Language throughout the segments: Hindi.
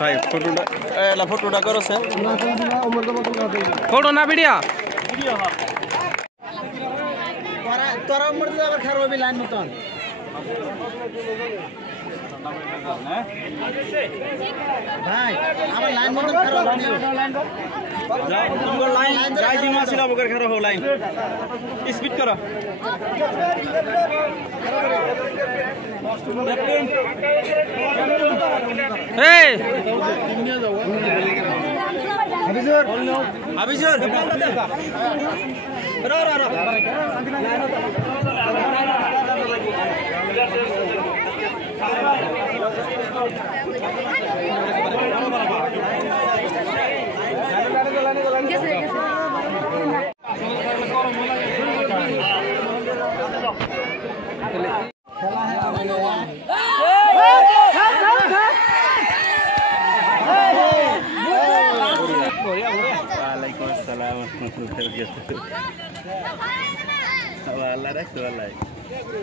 भाई फोटोटा करो से फोटो ना वीडियो तोरा उम्र से अगर खरो भी लाइन मतन भाई আমার লাইন মতন খरो नहीं जाओ तुमको लाइन जाय दिन आसिला बगर खरो हो लाइन स्पीड करो ए अभिजोर रो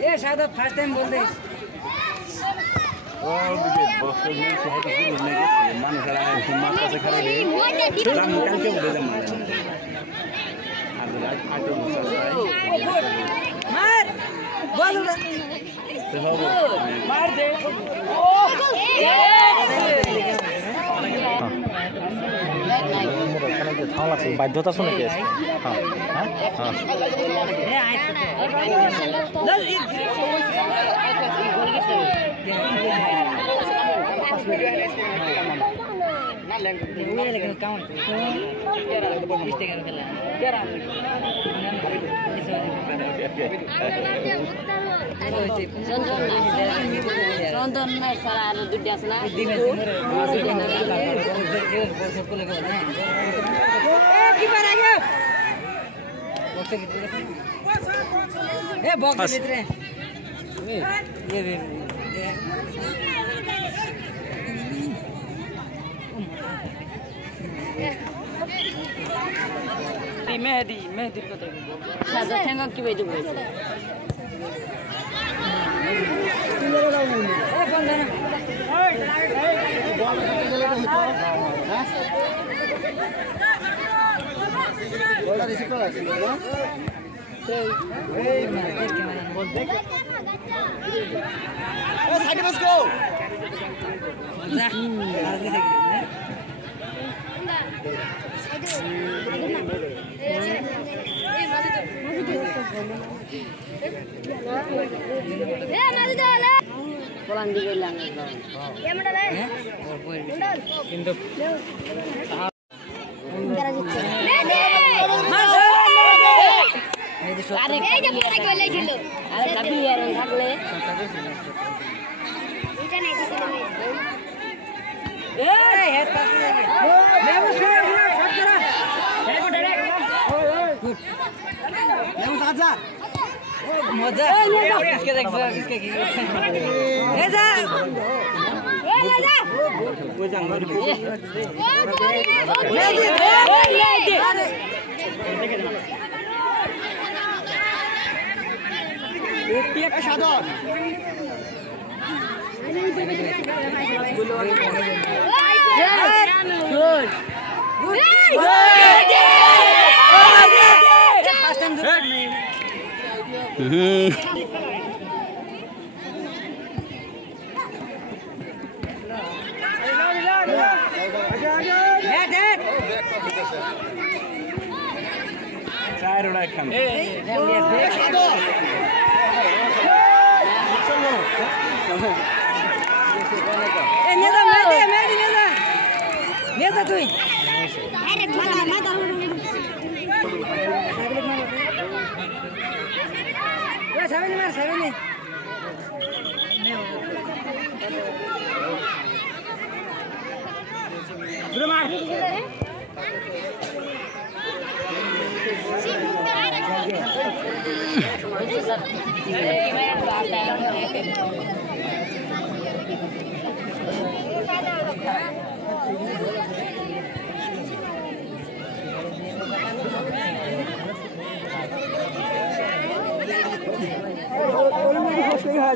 ये शायद फर्स्ट टाइम बोल दे बाध्यता सुने के बॉक्स भीतर मेहदी मेहदी को तो सादा ठेंगा की बेजू ए बंद ना बोला रिसीव कर साइड बस गो मजा इसके देख इसके की ले जा ले जा वो जंगल ले दे सादर गुड चार उड़ा खान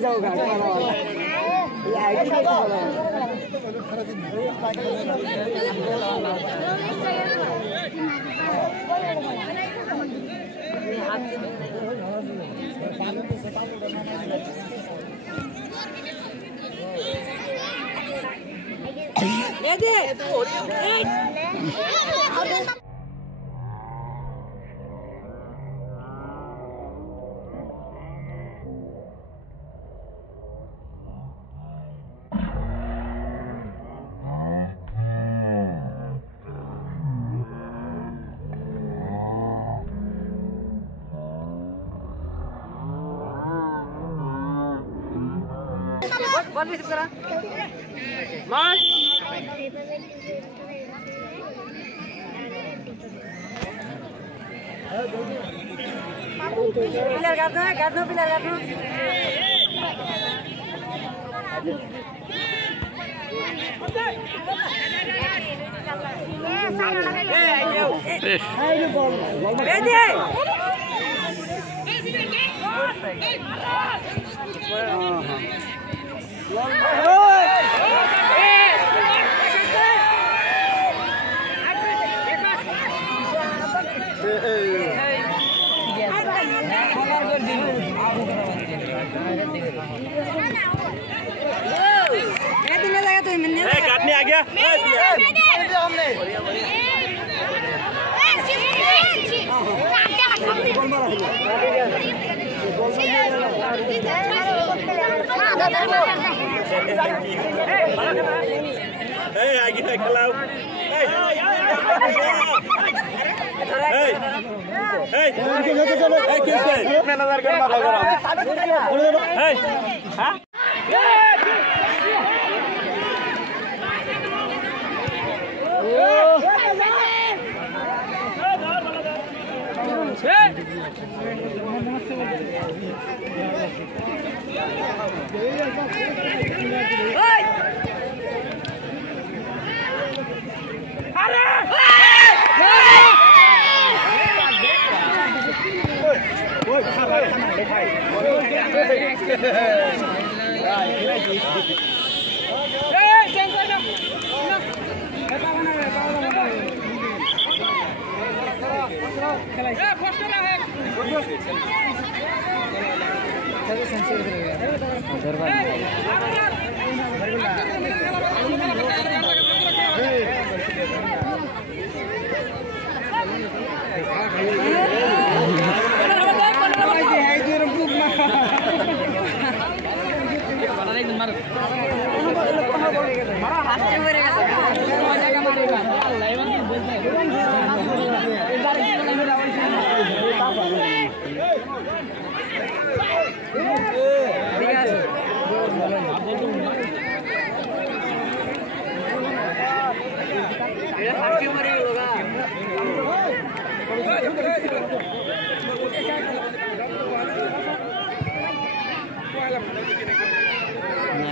जाओगा बॉल भी करा मार पिलर काट्नु पिलर काट्नु काटने आ गया आगे खिलाओ नजर कर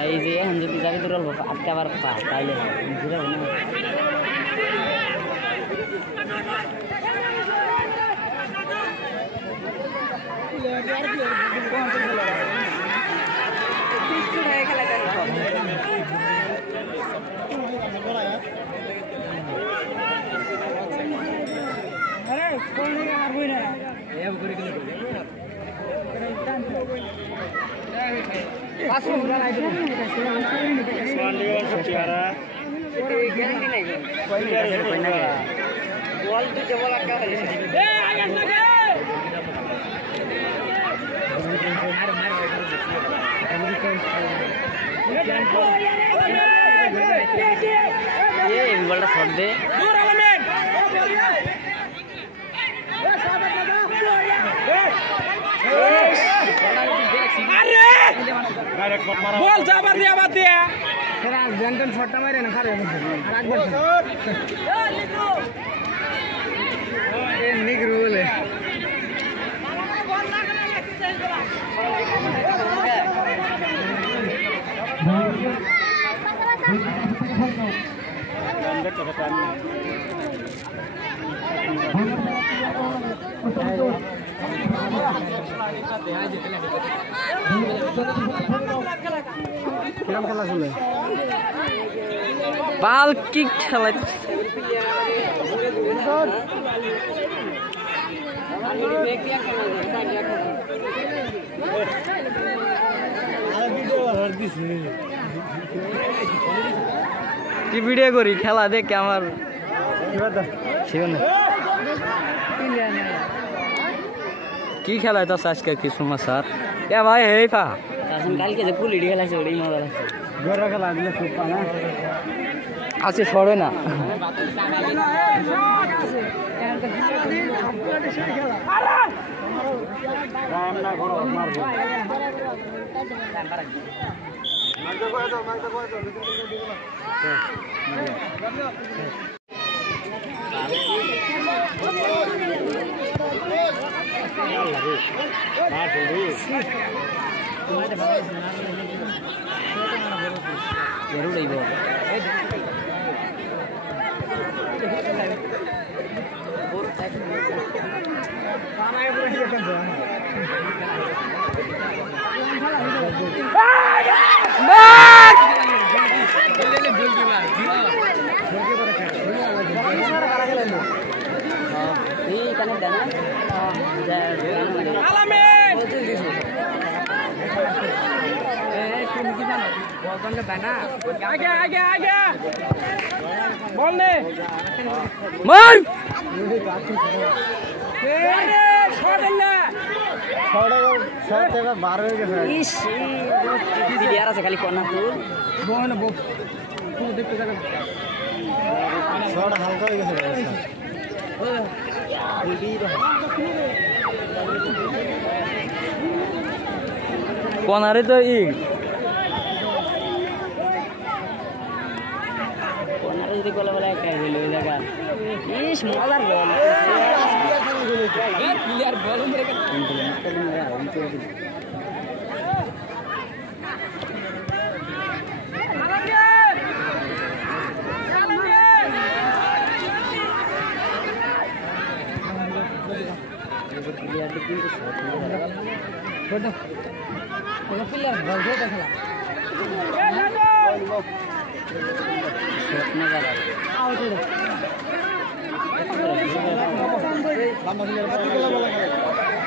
Easy, हम जो पिज़्ज़ा के दूर आपका बार पास्ता ले मुझे बना अरे कौन नहीं आ रही है ये अब करेंगे पास में बुला लाइट स्वान लियो छुटियारा गारंटी नहीं कोई नहीं बॉल तो जब लगा है ए आगे लगे ये बड़ा शॉट दे दूर वाला मैन बोल जाबर दिया बात दिया फिर आप जनरल शॉट मारे ना खा ये निक रूल है खेला चले বাল কি খেলাই কি ভিডিও করি খেলা দেখে আমার কি খেলা তো আজকে কিছু স্যার এ ভাই হে পা কালকে যে পুলি খেলাছে ওটাই মজা লাগছে ঘোরা খেলা দিলে খুব পানা আছে সরে না খালি কর্নার হালকা হয়ে গেছে কনারে তো ই কর্নারে যদি গোলা বলা একাই হইল ওই জায়গা ইস মজার বল প্লেয়ার বল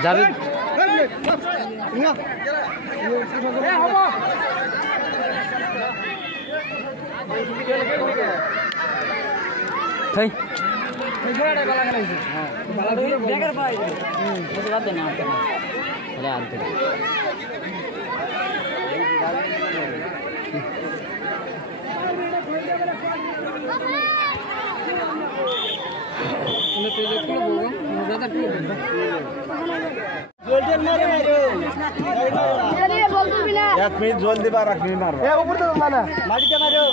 যাবে এক মিনিট জল দিবা আর এক মিনিট মারো মাটিতে মারো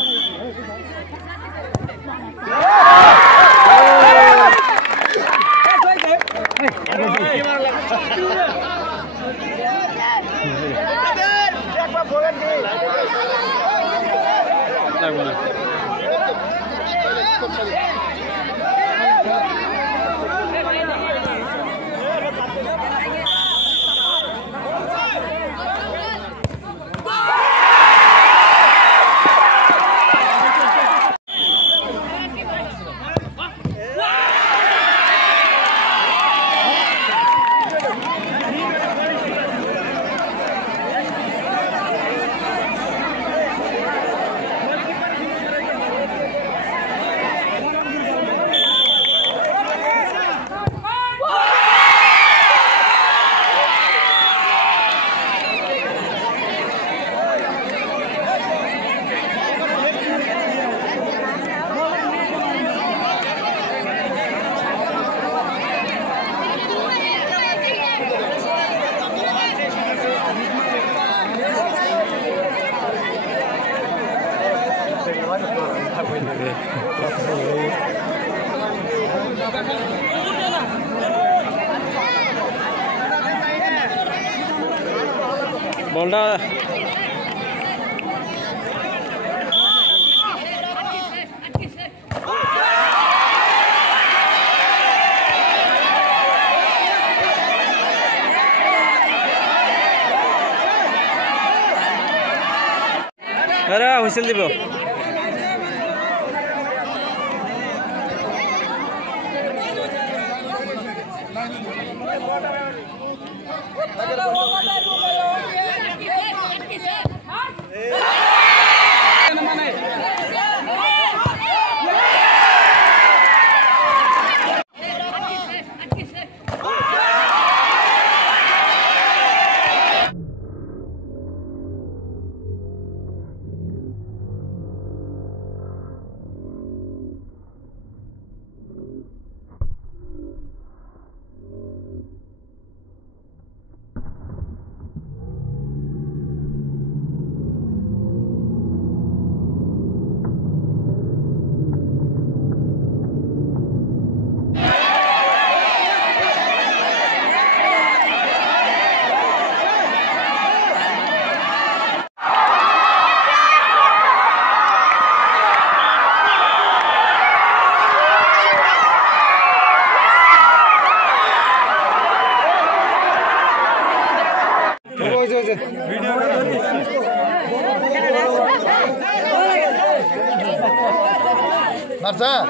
বলটা হুইসেল দিব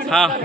हाँ